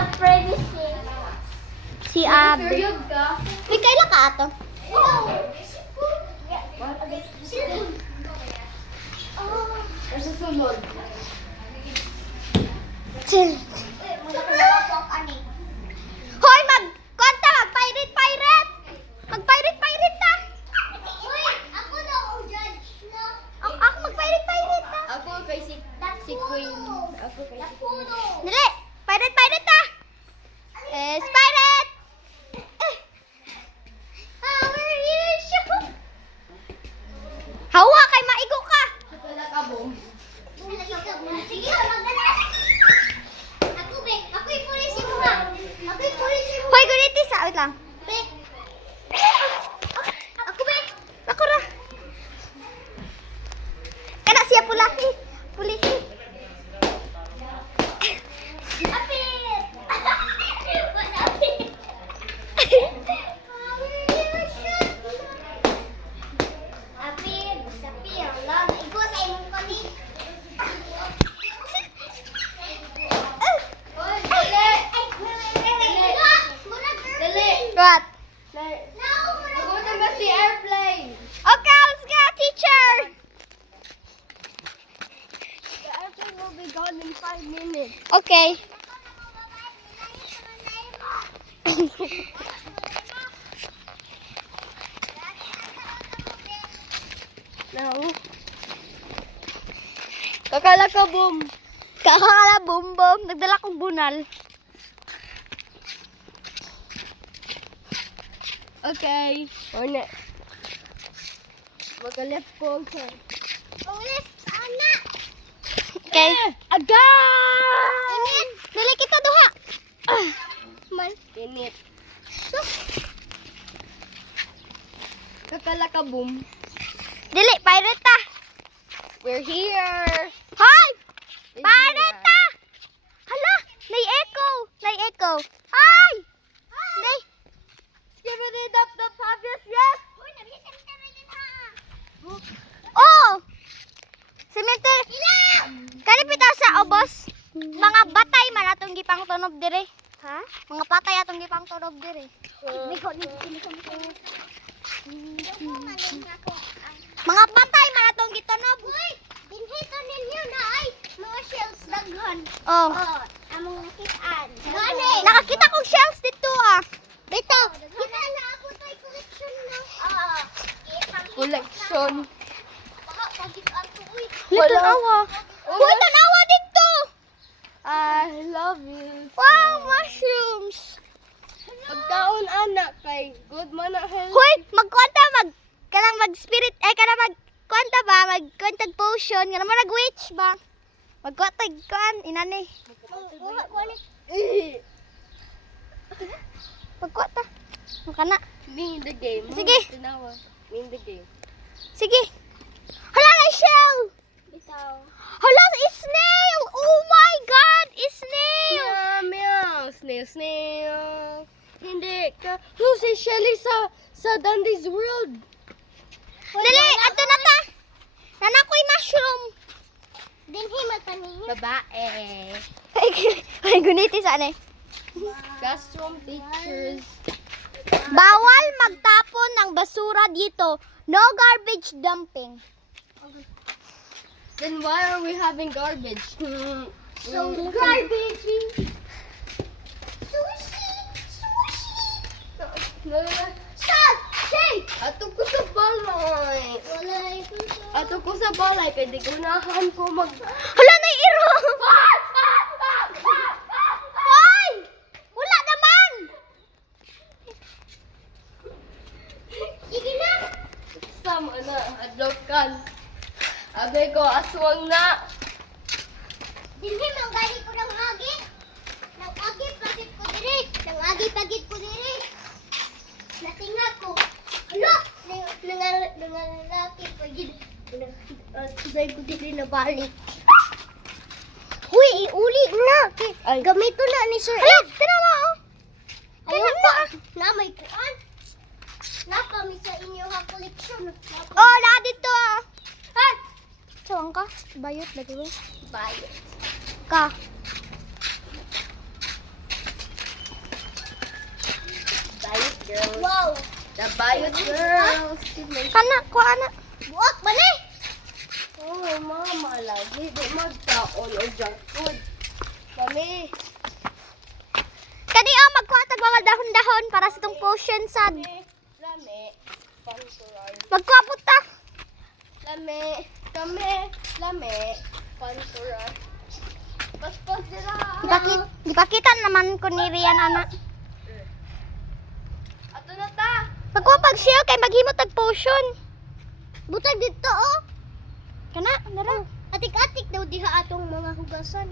have privacy. Si Abby. Period ka? May kailan ka ato? Or sa sulod? Hoy, mag-konta! Mag-pirate! Mag-pirate ta! Ako na ang judge na. Ako mag-pirate ta! Ako kay si Queen. Ako kay si Queen. Dali! Pirate ta! Pirate! Power issue! Hawa kay maigo ka! Wala ka bong. Sige, magdala. Ako'y police mo ha. Ako'y police mo. Hoy, guniti sa... Wait lang. Ako be. Ako ra. Kana siya pulaki. Puliki. Apir. What apir? Apir, sapir. Lang, igo sa imong kami. Oy, dali. Dali. What? Ako na ba si airplane? Okay, let's go, teacher! The airplane will be gone in 5 minutes. Okay. No. Kakala ka, boom. Kakala, boom boom. Nagdala kong bunal. Okay. Or na. Mag-left po siya. Okay. Agad! Dali kita duha. Man. Init. Kakala ka, boom. Dili, pirate ta. We're here. Hoy! We're Pirate here. ta! Hala, nay-echo. Nay-echo. Ay! Nay. Skibidi dap dap habis, yes! Oh! Cemetery. Kalipit sa obos. Mga batay man atong gipang tunob dire. Ha? Mga patay atong gipang tunob dire. Mga patay man atong gitunob. Dinhito ninyo na ay mga shells daghan. Oh. Among nakitaan. Nakakita kong shells dito ah. Dito. Kita na ako tayo collection na. Collection. Baka pagitaan ko, uy. Dito nawa. Uy, tanawa dito. I love you. Wow, mushrooms. Pagkaon anak kay good man na health. Hoy, magkwanta kanang mag-spirit kanang magkwanta ba, magkwantag potion, kanang mag-witch ba. Magkwantag kan inani. Wala ko ni. Magkwanta. Kana. Me in the game. Sige. Tinawa. Me in the game. Sige. Hala na shell. Bitaw. Hala, is snail. Oh my god, is snail. Meow, meow. Snail, snail. Hindi ka. No, si Shelly sa Dandy's World. Dali, ato na ta. Nanakoy mushroom. Dinhi matanin. Babae. Ay, guniti sa ano. Classroom teachers. Bawal magtapon ng basura dito. No garbage dumping. Then why are we having garbage? So garbage. Sushi. Shut! Hey! Ato ko sa balay. Ato ko sa balay kay di gunahan ko mag. Hala na iro! Hoy! Wala naman! Sige na. Sama na, adlok kan. Abe ko aswang na. Dinhi man gali ko ng agi. Nang agi pagit ko diri. Nang agi pagit ko diri. Natingag ko. Hala! Nangalaki pagid. Tuday ko dili na balik. Huy, iuli na. Ay. Gamito na ni Sir Ed. Tanawa oh. Ayun pa. Na may kuan. Napami sa inyo ha collection. Oh, na dito ah. Ay! Sawang ka? Bayot, lagi mo. Bayot. Ka. girls. Wow. The Bayot girls. Kana, kuha na. Buak ba ni? Oh, mama, lagi. Di magkaon o junk food. Mami. Kani magkuha tag mga dahon-dahon para sa tong potion sad. Lami. Pantural. Magkuha po ta. Lami. Kami. Lami. Pantural. Pas-pas nila. Dipakita naman ko ni Rian ana. Ato na ta. Magkuha pag siya kay maghimo tag potion. Butag dito oh. Kana, dara. Atik-atik daw diha atong mga hugasan.